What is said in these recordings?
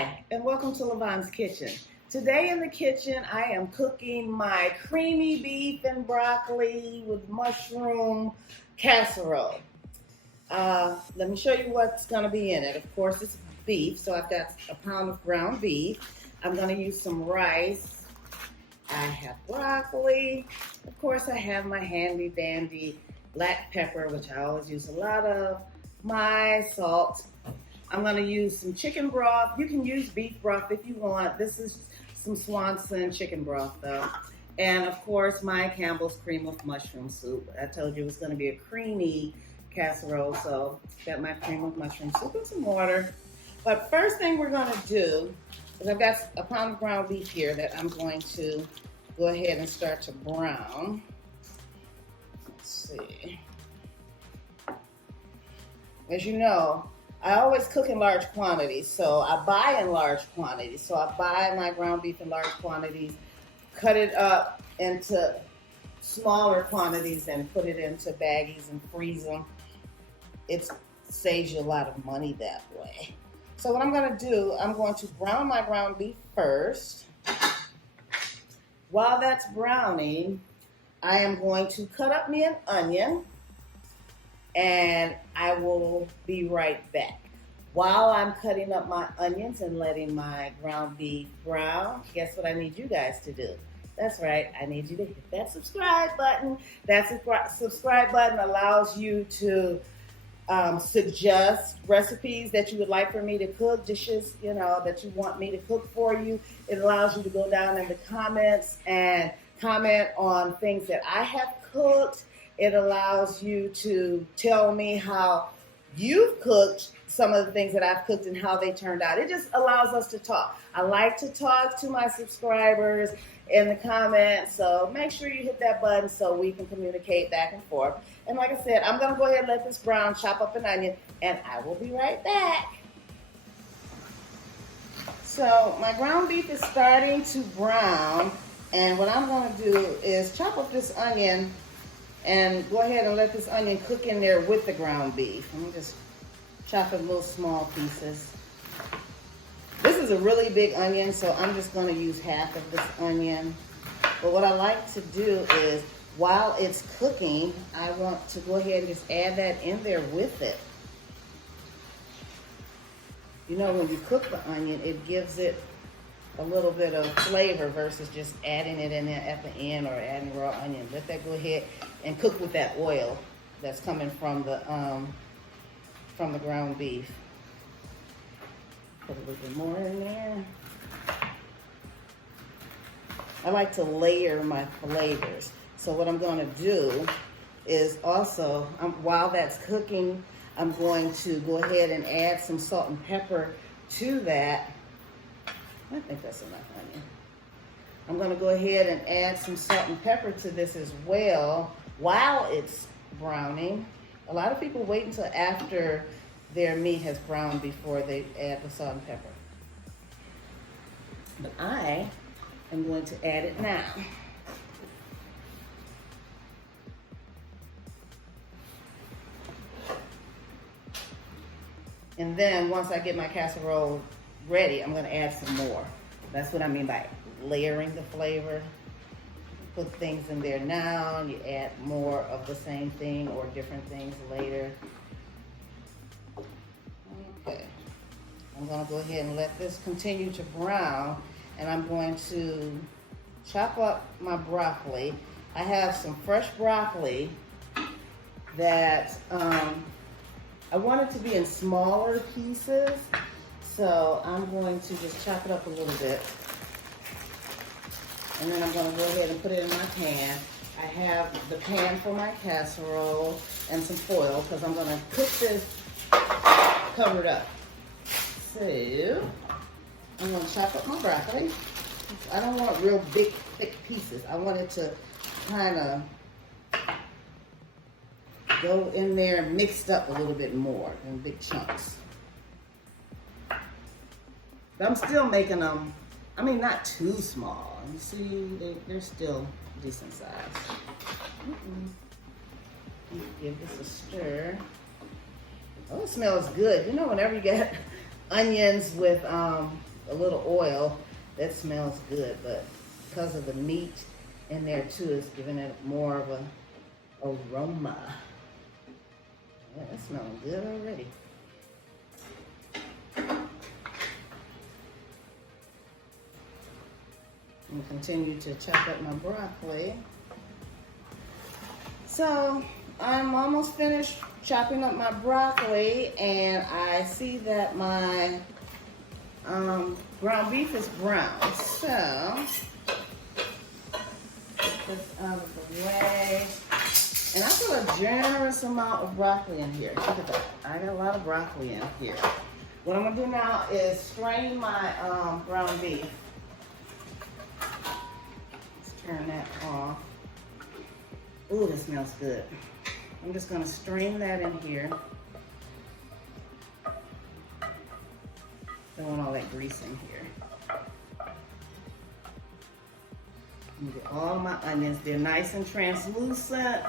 Hi, and welcome to Lavonne's Kitchen. Today in the kitchen, I am cooking my creamy beef and broccoli with mushroom casserole. Let me show you what's going to be in it. Of course, it's beef, so I've got a pound of ground beef. I'm going to use some rice. I have broccoli. Of course, I have my handy dandy black pepper, which I always use a lot of, my salt. I'm gonna use some chicken broth. You can use beef broth if you want. This is some Swanson chicken broth though. And of course, my Campbell's cream of mushroom soup. I told you it was gonna be a creamy casserole, so got my cream of mushroom soup and some water. But first thing we're gonna do is I've got a pound of ground beef here that I'm going to go ahead and start to brown. Let's see. As you know, I always cook in large quantities, so I buy in large quantities. So I buy my ground beef in large quantities, cut it up into smaller quantities and put it into baggies and freeze them. It saves you a lot of money that way. So what I'm gonna do, I'm going to brown my ground beef first. While that's browning, I am going to cut up me an onion, and I will be right back. While I'm cutting up my onions and letting my ground beef brown, guess what I need you guys to do? That's right, I need you to hit that subscribe button. That subscribe button allows you to suggest recipes that you would like for me to cook, dishes, that you want me to cook for you. It allows you to go down in the comments and comment on things that I have cooked. It allows you to tell me how you've cooked some of the things that I've cooked and how they turned out. It just allows us to talk. I like to talk to my subscribers in the comments, so make sure you hit that button so we can communicate back and forth. And like I said, I'm going to go ahead and let this brown, chop up an onion, and I will be right back. So my ground beef is starting to brown, and what I'm going to do is chop up this onion and go ahead and let this onion cook in there with the ground beef. Let me just chop it in little small pieces. This is a really big onion, so I'm just going to use half of this onion. But what I like to do is, while it's cooking, I want to go ahead and just add that in there with it. You know, when you cook the onion, it gives it a little bit of flavor versus just adding it in there at the end or adding raw onion. Let that go ahead and cook with that oil that's coming from the ground beef. Put a little bit more in there. I like to layer my flavors. So what I'm going to do is also, while that's cooking, I'm going to go ahead and add some salt and pepper to that. I think that's enough onion. I'm going to go ahead and add some salt and pepper to this as well while it's browning. A lot of people wait until after their meat has browned before they add the salt and pepper. But I am going to add it now. And then once I get my casserole ready, I'm going to add some more. That's what I mean by layering the flavor. Put things in there now, and you add more of the same thing or different things later. Okay, I'm going to go ahead and let this continue to brown, and I'm going to chop up my broccoli. I have some fresh broccoli that I want it to be in smaller pieces. So I'm going to just chop it up a little bit. And then I'm going to go ahead and put it in my pan. I have the pan for my casserole and some foil because I'm going to cook this covered up. So I'm going to chop up my broccoli. I don't want real big, thick pieces. I want it to kind of go in there mixed up a little bit more in big chunks. But I'm still making them, not too small. You see, they're still decent size. Give this a stir. Oh, it smells good. You know, whenever you get onions with a little oil, that smells good, but because of the meat in there too, it's giving it more of a aroma. Yeah, that's smelling good already. And continue to chop up my broccoli. So I'm almost finished chopping up my broccoli, and I see that my ground beef is brown. So put this out of the way. And I put a generous amount of broccoli in here. Look at that. I got a lot of broccoli in here. What I'm gonna do now is strain my ground beef. Let's turn that off. Ooh, that smells good. I'm just gonna strain that in here. Don't want all that grease in here. And get all my onions. They're nice and translucent,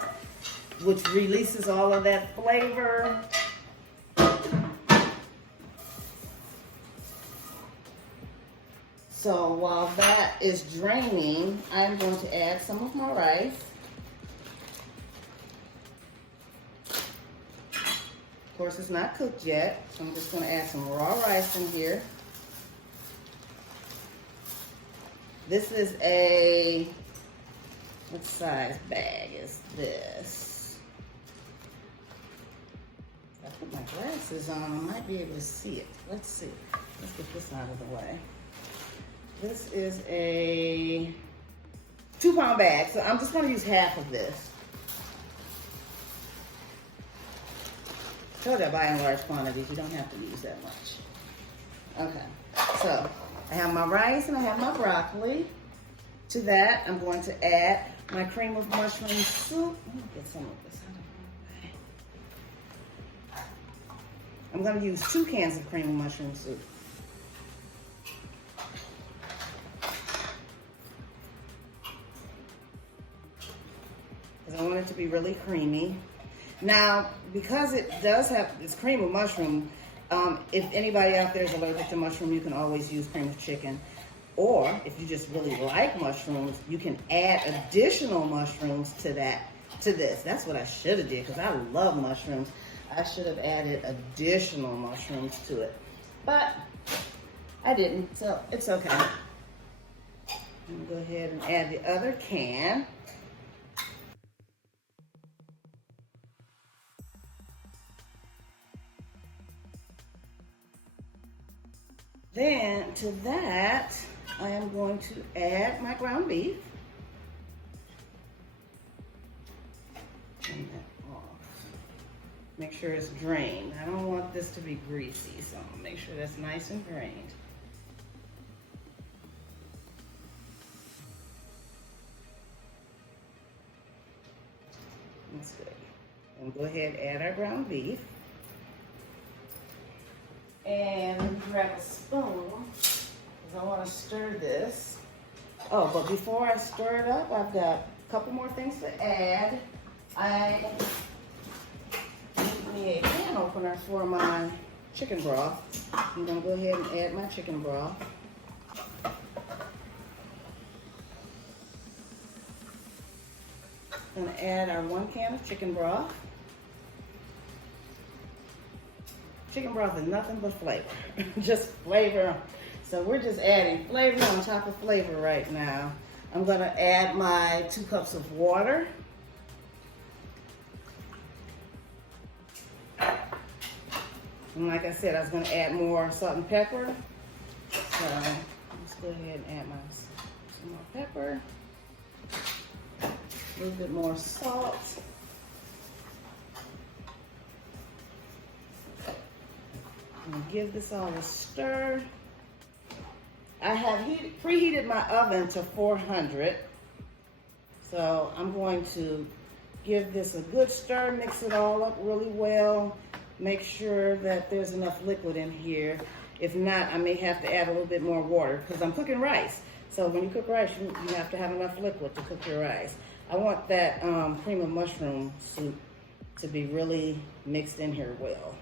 which releases all of that flavor. So while that is draining, I'm going to add some of my rice. Of course, it's not cooked yet, so I'm just going to add some raw rice in here. This is a, what size bag is this? If I put my glasses on, I might be able to see it. Let's see. Let's get this out of the way. This is a 2-pound bag, so I'm just going to use half of this. Told you I buy in large quantities. You don't have to use that much. Okay, so I have my rice and I have my broccoli. To that, I'm going to add my cream of mushroom soup. Let me get some of this out of the way. I'm going to use 2 cans of cream of mushroom soup. Because I want it to be really creamy. Now, because it does have this cream of mushroom, if anybody out there is allergic to mushroom, you can always use cream of chicken. Or if you just really like mushrooms, you can add additional mushrooms to this. That's what I should have did, because I love mushrooms. I should have added additional mushrooms to it. But I didn't, so it's okay. I'm gonna go ahead and add the other can. Then to that, I am going to add my ground beef. Turn that off. Make sure it's drained. I don't want this to be greasy, so I'm gonna make sure that's nice and drained. That's good. And go ahead and add our ground beef. And grab a spoon, because I want to stir this. Oh, but before I stir it up, I've got a couple more things to add. I need me a can opener for my chicken broth. I'm going to go ahead and add my chicken broth. I'm going to add our 1 can of chicken broth. Chicken broth is nothing but flavor, just flavor. So we're just adding flavor on top of flavor right now. I'm gonna add my 2 cups of water. And like I said, I was gonna add more salt and pepper. So let's go ahead and add some more pepper. A little bit more salt. And give this all a stir. I have preheated my oven to 400. So I'm going to give this a good stir, mix it all up really well. Make sure that there's enough liquid in here. If not, I may have to add a little bit more water because I'm cooking rice. So when you cook rice, you have to have enough liquid to cook your rice. I want that cream of mushroom soup to be really mixed in here well.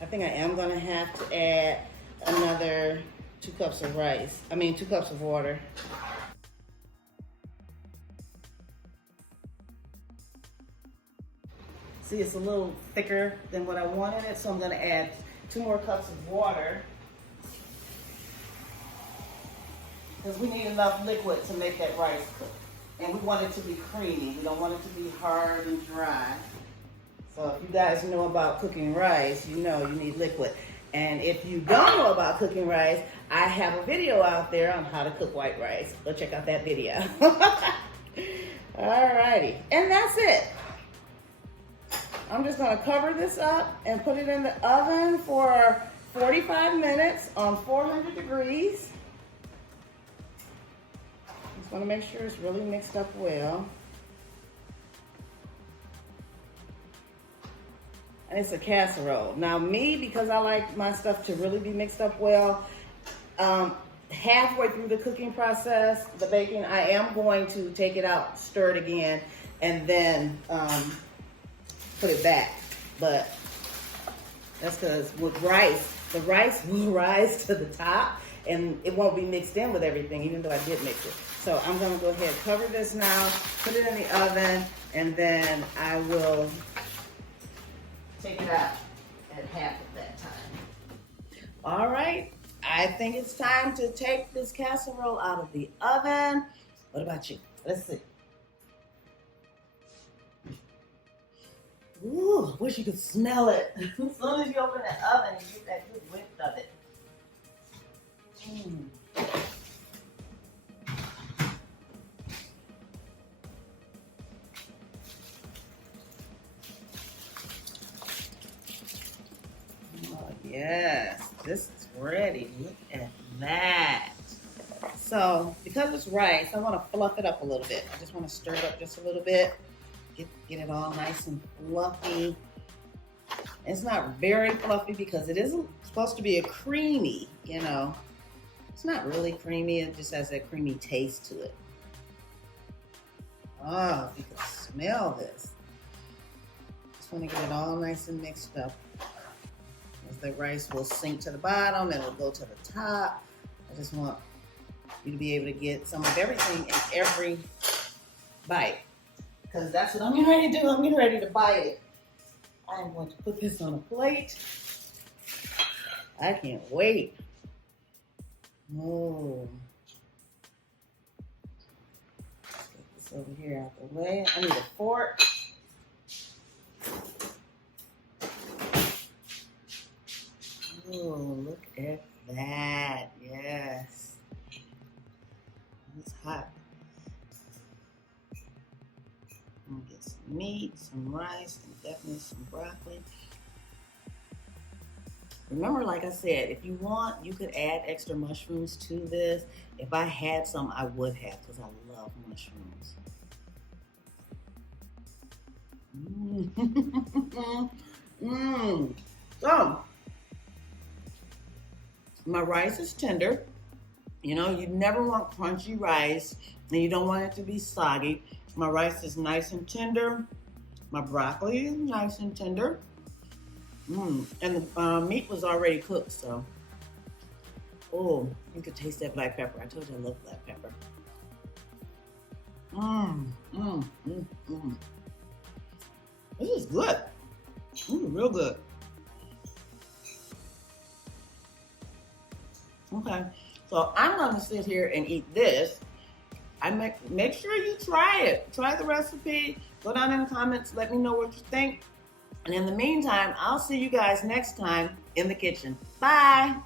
I think I am gonna have to add another 2 cups of rice. 2 cups of water. See, it's a little thicker than what I wanted it, so I'm gonna add 2 more cups of water. Because we need enough liquid to make that rice cook. And we want it to be creamy. We don't want it to be hard and dry. So if you guys know about cooking rice, you know you need liquid. And if you don't know about cooking rice, I have a video out there on how to cook white rice. Go check out that video. Alrighty, and that's it. I'm just gonna cover this up and put it in the oven for 45 minutes on 400 degrees. Just wanna make sure it's really mixed up well. And it's a casserole. Now me, because I like my stuff to really be mixed up well, halfway through the cooking process, the baking, I am going to take it out, stir it again, and then put it back. But that's because with rice, the rice will rise to the top and it won't be mixed in with everything, even though I did mix it. So I'm gonna go ahead and cover this now, put it in the oven, and then I will take it out at half of that time. All right, I think it's time to take this casserole out of the oven. What about you? Let's see. Ooh, wish you could smell it. As soon as you open the oven, you get that good whiff of it. Oh, yes, this is ready. Look at that. So, because it's rice, I want to fluff it up a little bit. I just want to stir it up just a little bit. Get it all nice and fluffy. It's not very fluffy because it isn't supposed to be a creamy, you know. It's not really creamy, it just has that creamy taste to it. Oh, you can smell this. Just want to get it all nice and mixed up. As the rice will sink to the bottom and it'll go to the top. I just want you to be able to get some of everything in every bite. Because that's what I'm getting ready to do. I'm getting ready to bite it. I'm going to put this on a plate. I can't wait. Oh. Let's get this over here out the way. I need a fork. Oh, look at that. Yes. It's hot. I'm gonna get some meat, some rice, and definitely some broccoli. Remember, like I said, if you want, you could add extra mushrooms to this. If I had some, I would have, because I love mushrooms. So, my rice is tender. You know, you never want crunchy rice, and you don't want it to be soggy. My rice is nice and tender. My broccoli is nice and tender. And the meat was already cooked, so. Oh, you could taste that black pepper. I told you I love black pepper. This is good. Real good. Okay, so I'm gonna sit here and eat this. Make sure you try it. Try the recipe. Go down in the comments. Let me know what you think. And in the meantime, I'll see you guys next time in the kitchen. Bye.